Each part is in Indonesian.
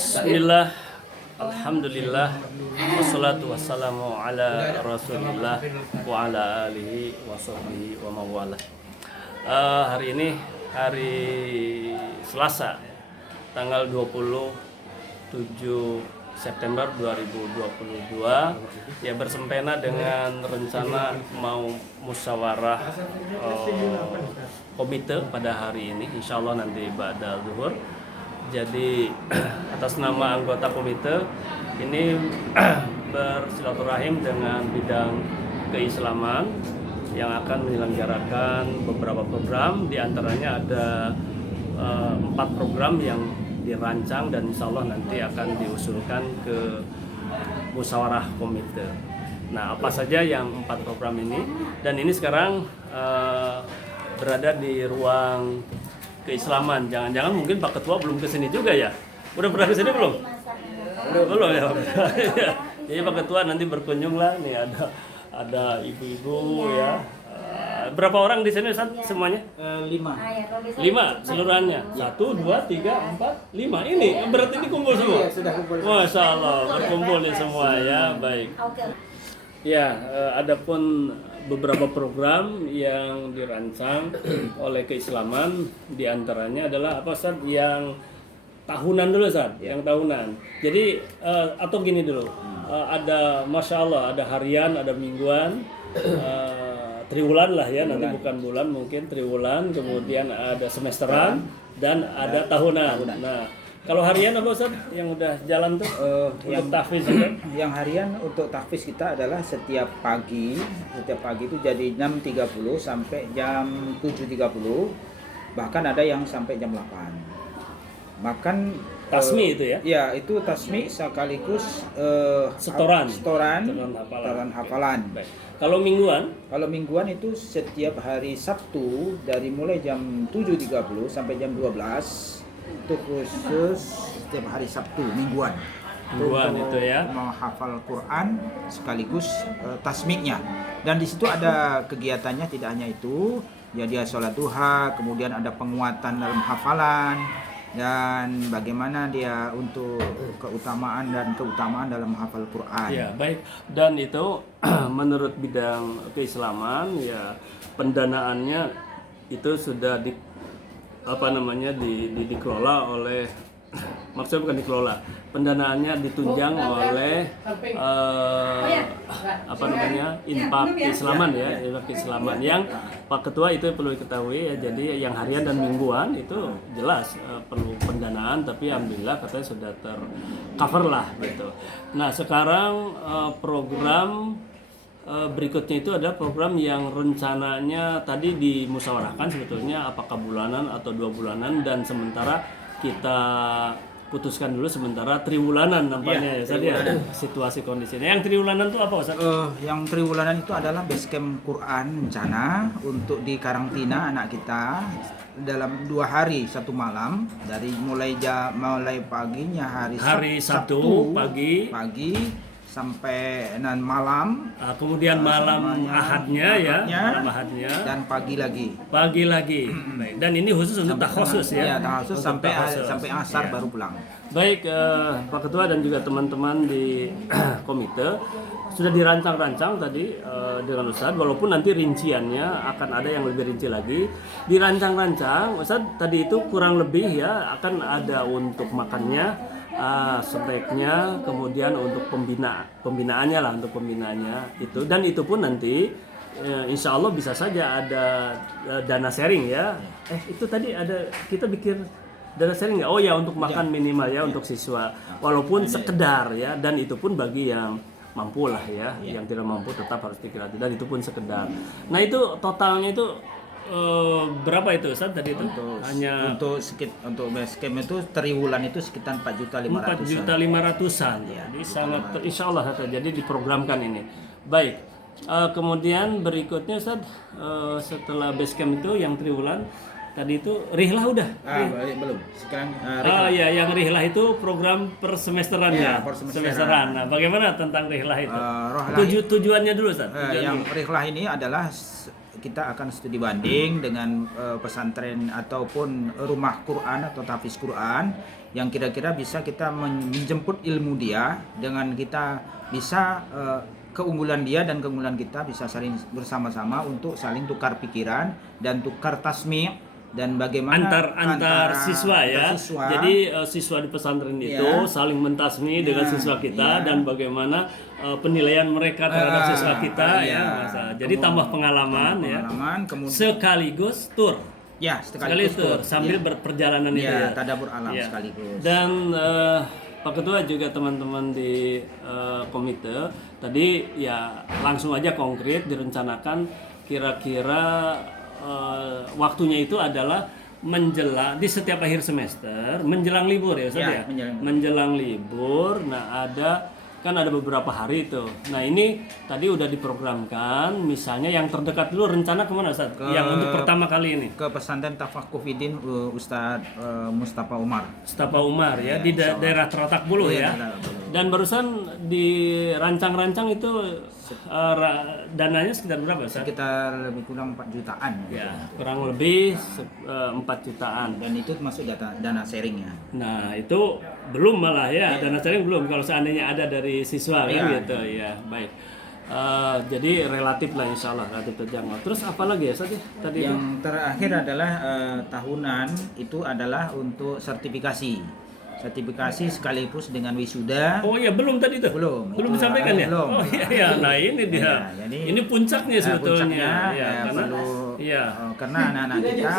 Bismillah, Alhamdulillah, wassalatu wassalamu ala Rasulillah wa ala alihi wa sahbihi wa mawala. Hari ini hari Selasa, tanggal 27 September 2022, ya bersempena dengan rencana mau musyawarah komite pada hari ini, insya Allah nanti ba'da zuhur. Jadi atas nama anggota komite ini bersilaturahim dengan bidang keislaman yang akan menyelenggarakan beberapa program. Di antaranya ada 4 program yang dirancang dan insya Allah nanti akan diusulkan ke musyawarah komite. Nah, apa saja yang 4 program ini? Dan ini sekarang berada di ruang keislaman. Jangan-jangan mungkin Pak Ketua belum kesini juga ya? Udah pernah kesini belum? Belum ya. Jadi Pak Ketua nanti berkunjung lah. Nih ada ibu-ibu ya. Berapa orang di sini semuanya? 5 seluruhannya. 1, 2, 3, 4, 5. Ini berarti ini kumpul semua. Sudah kumpul. Masya Allah, berkumpul nih semua ya. Baik. Ya, adapun beberapa program yang dirancang oleh keislaman, diantaranya adalah apa Ustaz? Yang tahunan dulu Ustaz, yang tahunan. Jadi atau gini dulu, ada Masya Allah, ada harian, ada mingguan, triwulan lah ya, nanti bukan bulan, mungkin triwulan, kemudian ada semesteran dan ada tahunan. Nah, kalau harian apa Ustaz yang udah jalan tuh untuk tahfiz juga? Yang harian untuk tahfiz kita adalah setiap pagi itu jadi 6.30 sampai jam 7.30, bahkan ada yang sampai jam 8. Bahkan Tasmi itu ya? Ya, itu tasmi sekaligus setoran hafalan. Baik. Kalau mingguan? Kalau mingguan itu setiap hari Sabtu dari mulai jam 7.30 sampai jam 12. Itu khusus setiap hari Sabtu mingguan itu ya, menghafal Quran sekaligus tasmiknya. Dan di situ ada kegiatannya, tidak hanya itu ya, dia sholat duha, kemudian ada penguatan dalam hafalan dan bagaimana dia untuk keutamaan dalam menghafal Quran. Ya, baik. Dan itu menurut bidang keislaman ya, pendanaannya itu sudah dikelola oleh, maksudnya bukan dikelola, pendanaannya ditunjang oleh infak keislaman ya, infak keislaman yang Pak Ketua itu perlu diketahui ya. Jadi yang harian dan mingguan itu jelas perlu pendanaan, tapi alhamdulillah katanya sudah tercover lah gitu. Nah, sekarang program berikutnya itu ada program yang rencananya tadi dimusyawarahkan sebetulnya apakah bulanan atau 2 bulanan, dan sementara kita putuskan dulu sementara triwulanan nampaknya ya Ustaz ya, situasi kondisinya. Yang triwulanan itu apa Ustaz? Yang triwulanan itu adalah basecamp Quran rencana untuk di karantina anak kita dalam 2 hari 1 malam, dari mulai paginya hari Sabtu pagi sampai malam, kemudian malam Ahadnya dan pagi lagi. Baik. Dan ini khusus untuk takhusus ya. Ya, takhusus sampai asar baru pulang. Baik, Pak Ketua dan juga teman-teman di komite sudah dirancang-rancang tadi dengan Ustadz, walaupun nanti rinciannya akan ada yang lebih rinci lagi. Dirancang-rancang Ustadz tadi itu kurang lebih ya, akan ada untuk makannya, sebaiknya, kemudian untuk pembinaannya itu, dan itu pun nanti insya Allah bisa saja ada dana sharing ya. Itu tadi ada, kita bikin dana sharing nggak? Oh ya, untuk makan minimal ya untuk siswa, walaupun sekedar ya, dan itu pun bagi yang mampu lah ya, yang tidak mampu tetap harus dikira, dan itu pun sekedar. Nah, itu totalnya itu berapa itu Ustaz tadi itu? Untuk basecamp itu triwulan itu sekitar 4.500.000-an. Ya, jadi sangat insyaallah jadi diprogramkan ini. Baik. Kemudian berikutnya Ustaz, setelah basecamp itu yang triwulan tadi itu rihlah udah. Belum. Sekarang yang rihlah itu program per semesteran ya. Per semesteran. Nah, bagaimana tentang rihlah itu? Tujuannya dulu Ustaz. Yang rihlah ini adalah kita akan studi banding dengan pesantren ataupun rumah Quran atau tahfiz Quran yang kira-kira bisa kita menjemput ilmu dia dengan kita bisa keunggulan dia dan keunggulan kita bisa saling bersama-sama untuk saling tukar pikiran dan tukar tasmi' dan bagaimana antar siswa ya. antar siswa. Jadi siswa di pesantren itu saling mentasmi dengan siswa kita dan bagaimana penilaian mereka terhadap siswa kita ya. Jadi tambah pengalaman ya. Kemudian Sekaligus tur. ya Sekaligus tur sambil berperjalanan itu ya. tadabbur alam sekaligus. Dan Pak Ketua juga teman-teman di komite tadi ya langsung aja konkret direncanakan kira-kira waktunya itu adalah menjelang di setiap akhir semester menjelang libur ya Ustaz ya. Menjelang libur. Nah, ada beberapa hari itu. Nah, ini tadi udah diprogramkan misalnya yang terdekat dulu rencana kemana Ustaz? Yang untuk pertama kali ini Ke pesantren Tafaqufidin Ustadz Mustafa Umar. Mustafa Umar ya, di daerah Teratak Bulu ya. Dan barusan dirancang-rancang itu dananya sekitar berapa Ustaz? Sekitar lebih kurang 4 jutaan. Ya, kurang lebih 4 jutaan. Dan itu masuk dana sharing ya. Nah, itu belum malah ya, dana sharing belum kalau seandainya ada dari siswa kan gitu ya. Baik. Jadi relatif lah insya Allah relatif terjangkau. Terus apa lagi ya Ustaz ya? Tadi Yang terakhir adalah tahunan itu adalah untuk sertifikasi sekaligus dengan wisuda. Oh iya belum tadi tuh. Belum disampaikan ya? belum. Oh iya nah ini dia. Jadi, ini puncaknya sebetulnya. Karena anak-anak kita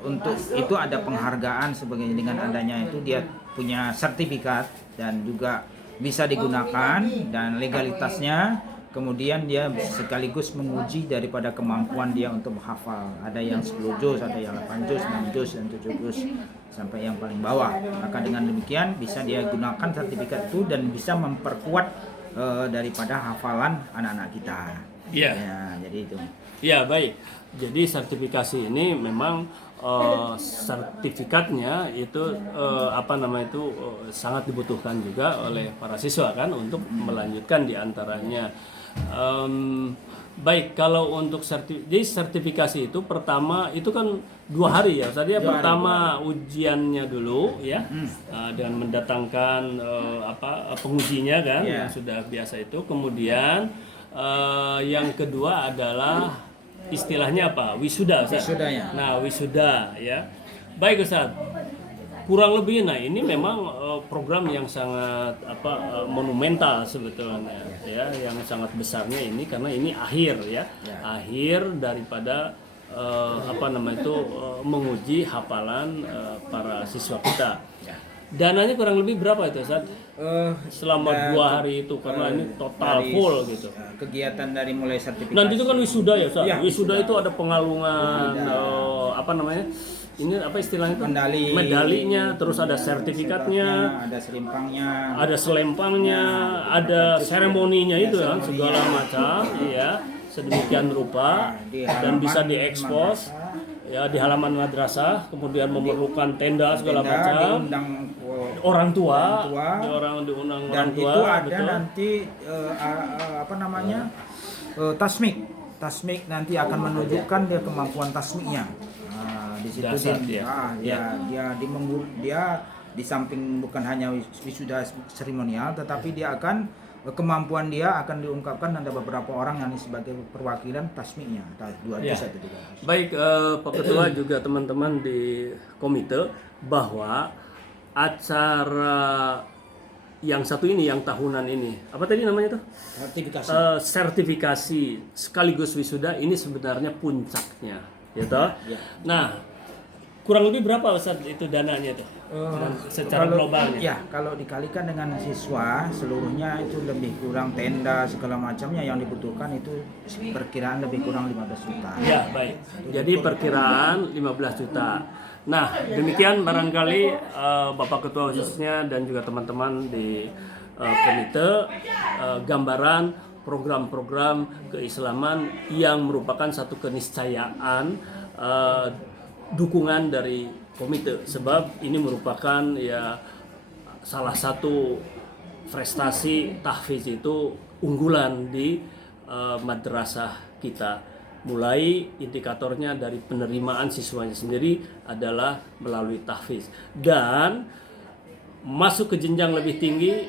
untuk itu ada penghargaan sebagai dengan adanya itu dia punya sertifikat dan juga bisa digunakan dan legalitasnya. Kemudian dia sekaligus menguji daripada kemampuan dia untuk menghafal. Ada yang 10 juz, ada yang 8 juz, 6 juz, dan 7 juz sampai yang paling bawah. Maka dengan demikian bisa dia gunakan sertifikat itu dan bisa memperkuat daripada hafalan anak-anak kita. Iya. Ya, jadi itu. Ya baik. Jadi sertifikasi ini memang sertifikatnya itu sangat dibutuhkan juga oleh para siswa kan untuk melanjutkan diantaranya. Baik, kalau untuk sertifikasi itu pertama itu kan 2 hari ya, tadi pertama ujiannya dulu ya, dengan mendatangkan pengujinya kan yang sudah biasa itu, kemudian yang kedua adalah istilahnya apa? Wisuda, Ustaz. Wisudanya. Nah, wisuda ya. Baik Ustaz. Kurang lebih ini memang program yang sangat monumental sebetulnya ya, yang sangat besarnya ini karena ini akhir ya. Akhir daripada menguji hafalan para siswa kita. Dananya kurang lebih berapa itu Ustaz? Selama 2 hari itu karena ini total full gitu. Kegiatan dari mulai sertifikasi. Nanti itu kan wisuda ya Ustaz. Ya, wisuda itu ada pengalungan ini apa istilahnya itu? Medalinya, terus ada sertifikatnya, ada selempangnya, ada seremoninya itu kan segala macam ya, sedemikian rupa dan bisa diekspos ya di halaman madrasah, kemudian memerlukan tenda segala macam. Orang tua, diundang orang tua. Dan itu ada betul. nanti tasmik nanti akan menunjukkan dia kemampuan tasmiknya. Di situ dia di samping bukan hanya wisuda seremonial, tetapi dia akan kemampuan dia akan diungkapkan. Ada beberapa orang yang sebagai perwakilan tasmiknya. Baik Pak Ketua juga teman-teman di komite bahwa acara yang satu ini yang tahunan ini apa tadi namanya tuh? Sertifikasi sekaligus wisuda ini sebenarnya puncaknya, gitu. Nah, kurang lebih berapa Ustaz itu dananya tuh? Secara globalnya. Ya, kalau dikalikan dengan siswa seluruhnya itu lebih kurang tenda segala macamnya yang dibutuhkan itu perkiraan lebih kurang 15 juta. Ya, baik. Jadi perkiraan 15 juta. Nah, demikian barangkali Bapak Ketua khususnya dan juga teman-teman di komite gambaran program-program keislaman yang merupakan satu keniscayaan dukungan dari komite, sebab ini merupakan ya salah satu prestasi tahfiz itu unggulan di madrasah kita. Mulai indikatornya dari penerimaan siswanya sendiri adalah melalui tahfiz, dan masuk ke jenjang lebih tinggi,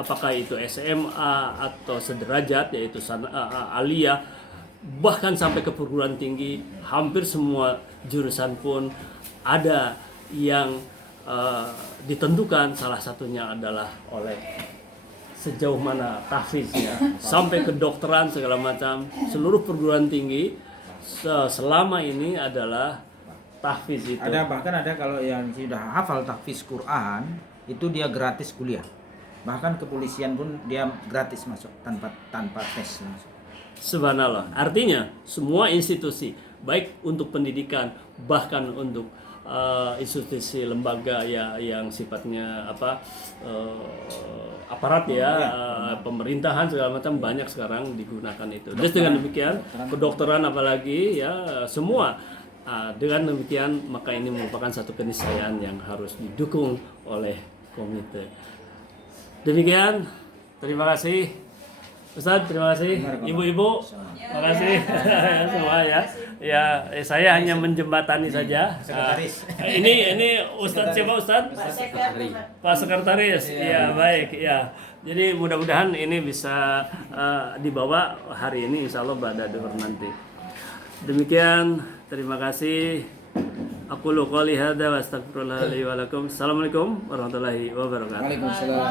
apakah itu SMA atau sederajat yaitu aliyah, bahkan sampai ke perguruan tinggi, hampir semua jurusan pun ada yang ditentukan, salah satunya adalah oleh sejauh mana tahfiznya, sampai ke dokteran segala macam. Seluruh perguruan tinggi selama ini adalah tahfiz itu. Bahkan ada kalau yang sudah hafal tahfiz Quran itu dia gratis kuliah. Bahkan kepolisian pun dia gratis masuk tanpa tes langsung. Subhanallah. Artinya semua institusi, baik untuk pendidikan bahkan untuk institusi lembaga yang sifatnya aparat pemerintahan segala macam, banyak sekarang digunakan itu. Jadi dengan demikian kedokteran apalagi ya semua, dengan demikian maka ini merupakan satu keniscayaan yang harus didukung oleh komite. Demikian, terima kasih Ustadz, terima kasih. Ibu-ibu, terima kasih semua ya. Ya, saya hanya menjembatani saja. Sekretaris. Ini Ustadz siapa Ustadz? Pak Sekretaris. Ya, baik ya. Jadi mudah-mudahan ini bisa dibawa hari ini, insya Allah pada duhur nanti. Demikian, terima kasih. Aku qouli hadza wa astaghfirullah li wa lakum. Assalamualaikum warahmatullahi wabarakatuh. Waalaikumsalam.